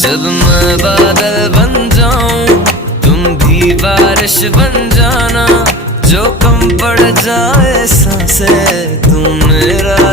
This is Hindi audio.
जब मैं बादल बन जाऊं तुम भी बारिश बन जाना, जो कम पड़ जाए सांसें तुम मेरा